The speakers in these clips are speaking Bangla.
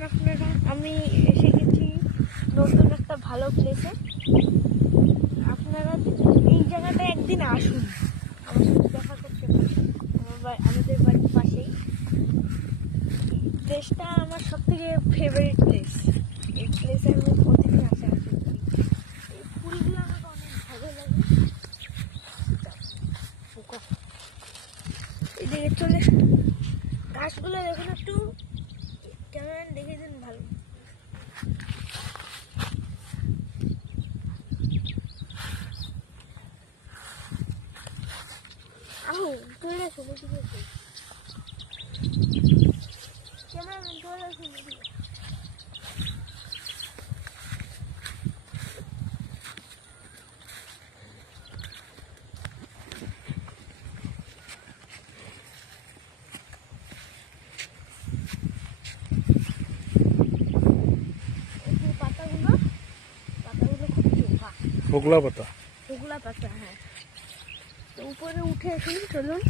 পাচ্ছেন আপনারা, আমি এসে গেছি নতুন একটা ভালো প্লেসে। আপনারা এই জায়গাটা একদিন আসুন, আমার সাথে দেখা করতে পারেন। আমাদের বাড়ির পাশেই প্লেসটা আমার সব থেকে ফেভারিট প্লেস। এই প্লেসে আমি প্রতিদিন আসা আসি। এই ফুলগুলো আমাকে অনেক ভালো লাগে। এই দিকে চলে গাছগুলো দেখুন, একটু ক্যামেরা দেখে দিন ভালো। আহ চলে আসো, ক্যামেরা চলে আসো। পাতাগুলো খুব চোখা। হোগলা পাতা, হোগলা পাতা, হ্যাঁ। তো উপরে উঠে আসুন, চলুন।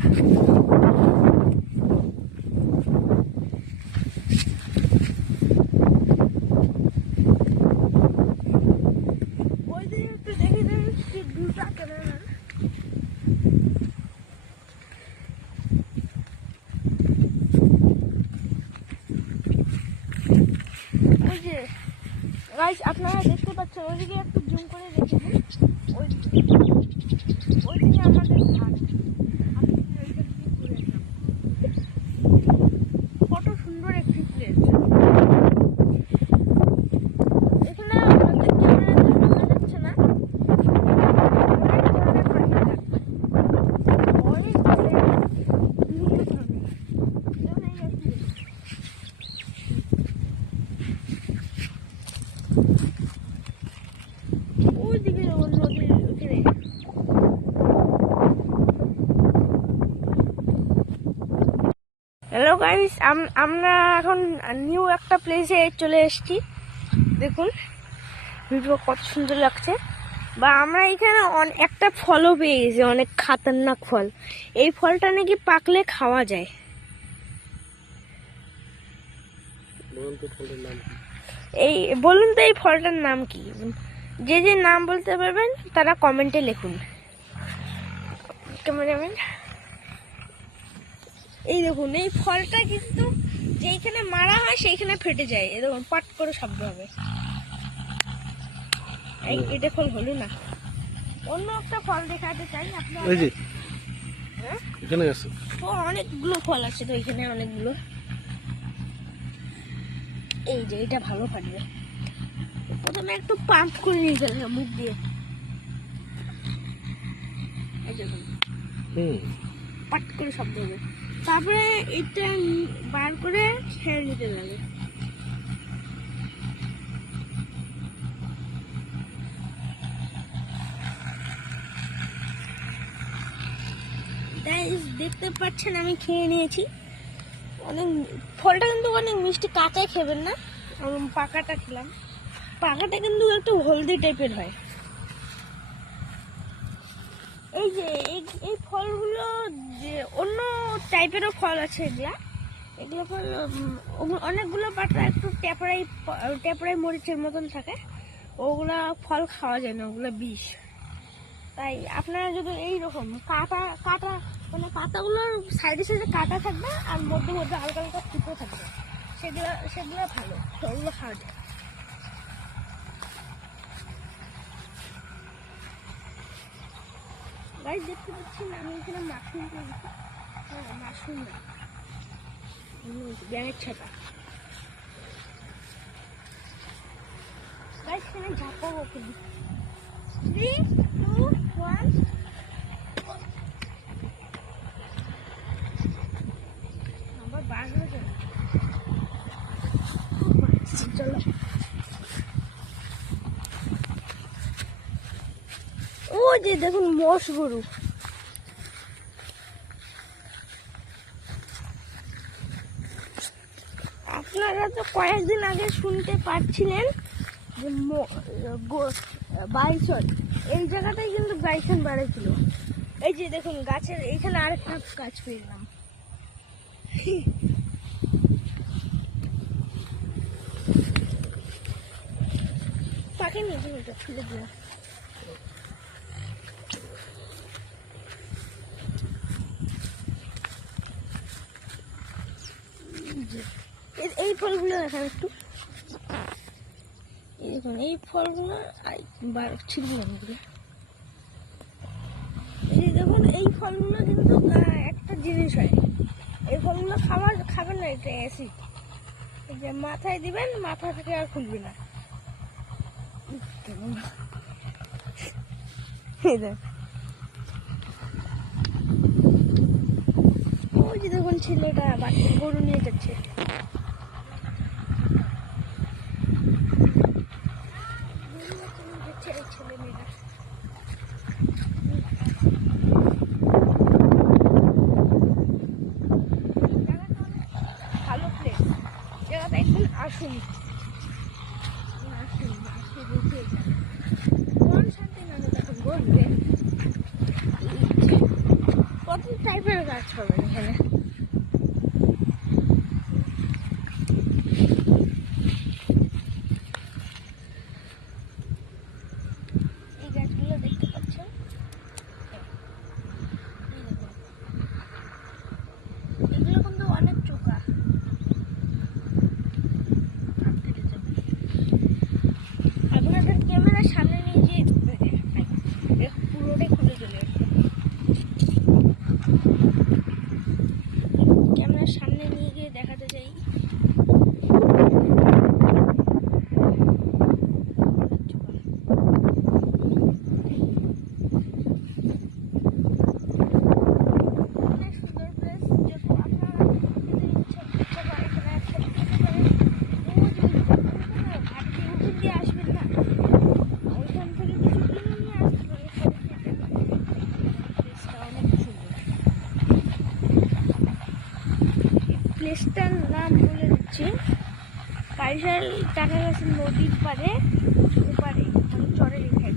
ওই দিকে একটু দেখে দেন দুটা ক্যামেরা। ওই যে গাইস, আপনারা দেখতে পাচ্ছেন, ওইদিকে একটু জুম করে দেখে দিন। ওইদিকে আমাদের ঘাট। কত সুন্দর একটি প্লেস। এখানে আমাদের ক্যামেরাতে দেখা যাচ্ছে না, অনেক ধরনের ওইদিকে নদীর ওখানে। হ্যালো গাইস, আমরা এখন নিউ একটা প্লেসে চলে এসেছি। দেখুন ভিডিও কত সুন্দর লাগছে। বা আমরা এখানে একটা ফলও পেয়ে গেছি, অনেক খাতারনাক ফল। এই ফলটা নাকি পাকলে খাওয়া যায়। এই বলুন তো, এই ফলটার নাম কি? যে যে নাম বলতে পারবেন তারা কমেন্টে লিখুন। ক্যামেরাম্যান, এই দেখুন, এই ফলটা কিন্তু যেখানে মারা হয় সেইখানে ফেটে যায়। এই দেখুন, পাট করে শব্দ হবে। এটা ফল হলো না। অন্য একটা ফল দেখাতে চাই আপনার। এখানে আছে অনেকগুলো ফল আছে তো এখানে, অনেকগুলো। এই যে এটা ভালো ফাটবে। প্রথমে একটু পাম্প করে নিয়ে গেল মুখ দিয়ে। পাট করে শব্দ হবে। তারপরে এটা বার করে ছেড়ে নিতে লাগে। দেখতে পাচ্ছেন আমি খেয়ে নিয়েছি। অনেক ফলটা কিন্তু অনেক মিষ্টি, কাঁচাই খাবেন না, পাকাটা খেলাম। পাকাটা কিন্তু একটু হলদি টাইপের হয়। এই যে এই ফলগুলো যে অন্য টাইপেরও ফল আছে। এগুলো ফল অনেকগুলো পাতা একটু ট্যাপড়াই মরিচের মতন থাকে। ওগুলা ফল খাওয়া যায় না, ওগুলো বিষ। তাই আপনারা যদি এইরকম কাটা মানে পাতাগুলোর সাইডে সাইডে কাটা থাকবে আর মধ্যে মধ্যে হালকা হালকা ফুটো থাকবে, সেগুলো ভালো, ওগুলো খাওয়া যায়। গাইস দেখতে পাচ্ছেন আমি এখানে মাশরুম পেয়েছি। হ্যাঁ, মাশরুম না, ব্যাঙের ছাতা। গাইস এখানে ঝাঁপাবো। 3, 2, 1। আমার বাজলো কেন? চলো। ও যে দেখুন মোষ গরু। আপনারা তো কয়েকদিন আগে শুনতে পাচ্ছিলেন যে বাইসন, এই জায়গাটাই কিন্তু বাইসন বাড়েছিল। এই যে দেখুন গাছের এইখানে আরেকটা গাছ পেলাম। থাকেনি ঝুড়িটা খুলে দিলাম। এই ফলগুলো দেখান একটু। এই দেখুন এই ফলগুলো ছিললাম এই দেখুন এই ফলগুলো কিন্তু একটা জিনিস হয়, এই ফলগুলো খাবেন না, এটা অ্যাসিড। এই যে মাথায় দিবেন, মাথা থেকে আর খুলবে না। ওই যে দেখুন ছেলেটা বাচ্চা গরু নিয়ে যাচ্ছে। ছেলে মেয়েরা ভালো প্লেস, জায়গাটা একদম আসুন আসুন আসে দেখে মন শান্তি না হলে তখন বলবে। কত টাইপের গাছ পাবেন এখানে। এই গাছগুলো দেখতে পাচ্ছেন, এগুলো কিন্তু অনেক চোখা। আপনাদের ক্যামেরার সামনে নিয়ে গিয়ে পুরোটাই খুলে চলে আসবে। ক্যামেরার সামনে নিয়ে গিয়ে দেখাতে চাই। অনেক সুন্দর প্লেস, যেহেতু আপনারা ইচ্ছা করে এখানে ছবি তুলতে পারেন। ঘাটটি উঠে দিয়ে আসবেন না, ওইখান থেকে কিছু কিনে নিয়ে আসতে পারেন। প্লেসটা অনেক সুন্দর। প্লেসটার নাম বলে দিচ্ছি, কাইসার টাকা গাছ নদীর পাড়ে ওপারে চরে রেখে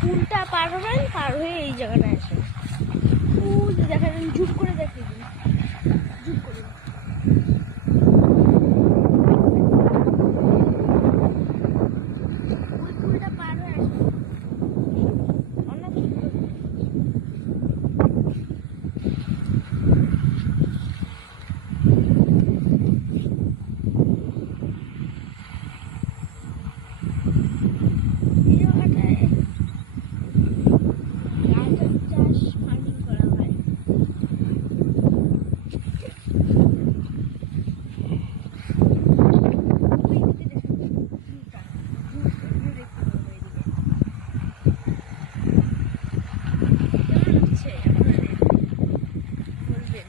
পুলটা পার হবেন, পার হয়ে এই জায়গাটায় আসেন। ওই যে দেখা যান, জুম করে দেখে দিন, জুম করে ওই পুলটা পার হয়ে আসবেন। অনেক সুন্দর। এই জায়গাটায় গাজর চাষ ফার্মিং করা হয়। ওই দিকে দেখুন ঝুলটা, ঝুল দেখতে পাবো এদিকে। কেমন লাগছে আপনাদের বলবেন।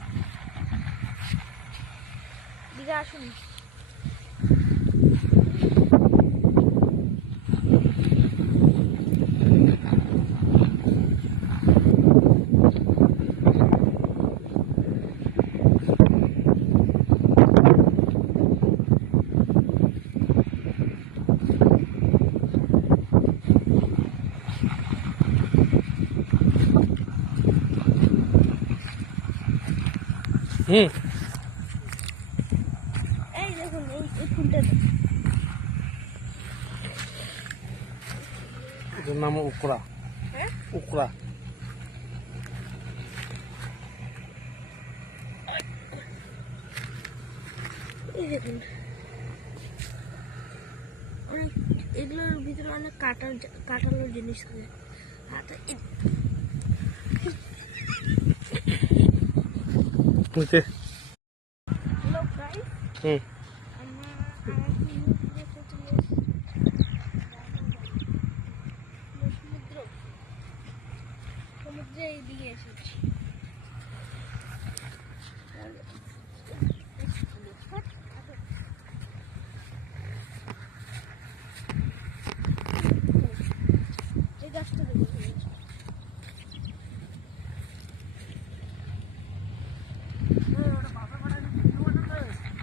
দিকে আসুন। এই দেখুন এই ফুলটা দেখুন। এটার নাম উকড়া। হ্যাঁ উকড়া। এই দেখুন, অনেক এগুলোর ভিতরে অনেক কাটানোর জিনিস আছে। ওকে। হ্যালো গাইস, আমরা আরেকটি সমুদ্রে এইদিকে এসেছি। এই গাছটা দেখুন,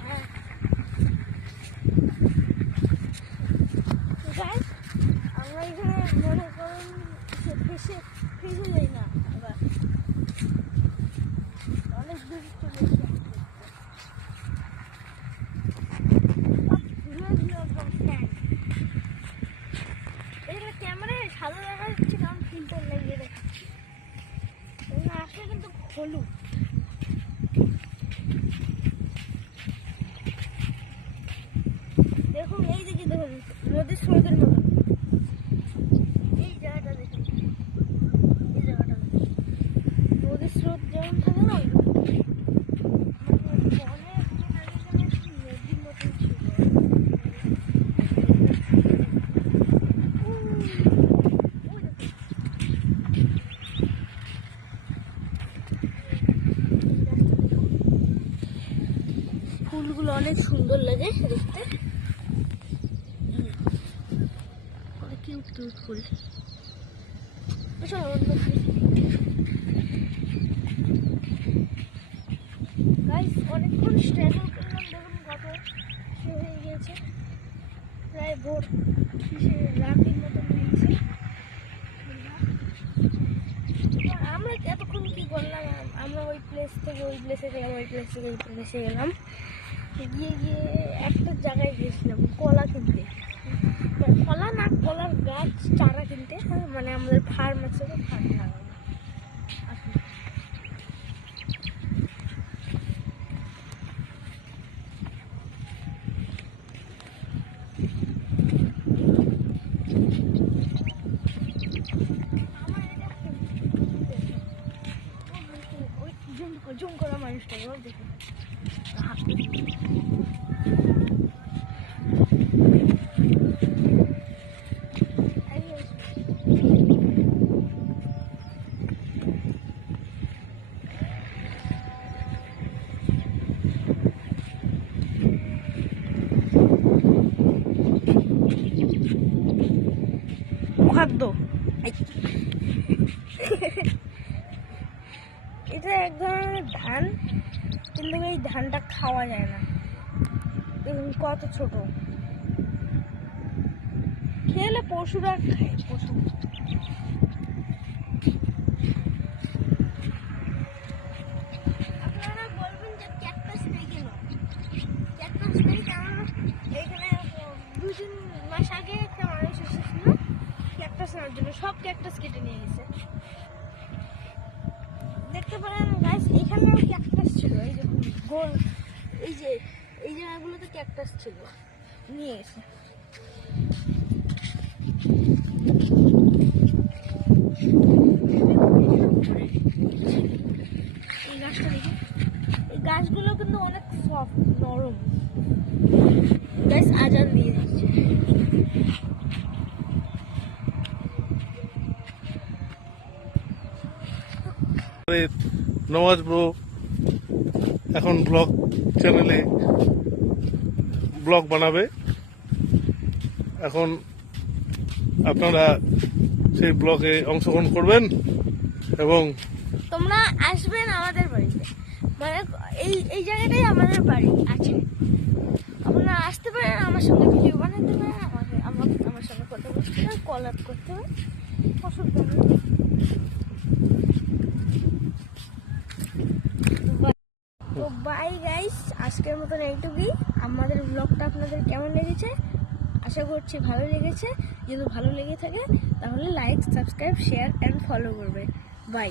হ্যাঁ ফুলগুলো অনেক সুন্দর লাগে দেখতে, অনেক কিউট কিউট ফুল। চলো অন্য গাইস, অনেকক্ষণ স্ট্রাগল করলাম, দেখুন কত সে হয়ে গিয়েছে, প্রায় ভোর রাতের মতন হয়েছে। আমরা এতক্ষণ কি করলাম, আমরা ওই প্লেস থেকে ওই প্লেসে গেলাম, ওই প্লেস থেকে ওই প্লেসে গেলাম, গিয়ে গিয়ে একটা জায়গায় গিয়েছিলাম কলা কিনতে, কলা না কলার গাছ চারা কিনতে, মানে আমাদের ফার্ম আছে তো, ফার্ম লাগাবো। জুম করা মানুষটাকে দেখুন, খাদ্য এটা এক ধরনের ধান, কিন্তু এই ধানটা খাওয়া যায় না, দেখুন কত ছোট, খেলে পশুরা খায়, পশু। আপনারা বলবেন যে ক্যাকটাস নেই কেন, ক্যাকটাস নেই কারণ এখানে 2-3 মাস আগে একটা মানুষ এসেছিল ক্যাকটাস নেওয়ার জন্য, সব ক্যাকটাস কেটে নিয়ে গেছে। দেখতে পারেন গাইস, এখানেও ক্যাকটাস ছিল, এই যে গোল, এই যে এই জায়গাগুলোতে ক্যাকটাস ছিল, নিয়ে গেছে। এই গাছটা দেখি, এই গাছগুলো কিন্তু অনেক সফট, নরম। গাইস আজান দিয়ে দিচ্ছে। নওয়াজ ব্রো এখন ব্লগ চ্যানেলে ব্লগ বানাবে, এখন আপনারা সেই ব্লগে অংশগ্রহণ করবেন এবং তোমরা আসবেন আমাদের বাড়িতে, মানে এই এই জায়গাটাই আমাদের বাড়ি আছে, আপনারা আসতে পারেন, আমার সঙ্গে ভিডিও বানাতে পারেন, আমার সঙ্গে কথা বলতে পারেন, কল আপ করতে পারেন, অসুবিধা নেই। তো বাই গাইস, আজকের মতন এইটুকুই। আমাদের ব্লগটা আপনাদের কেমন লেগেছে, আশা করছি ভালো লেগেছে। যদি ভালো লেগে থাকে তাহলে like, subscribe, share and follow করবে। বাই।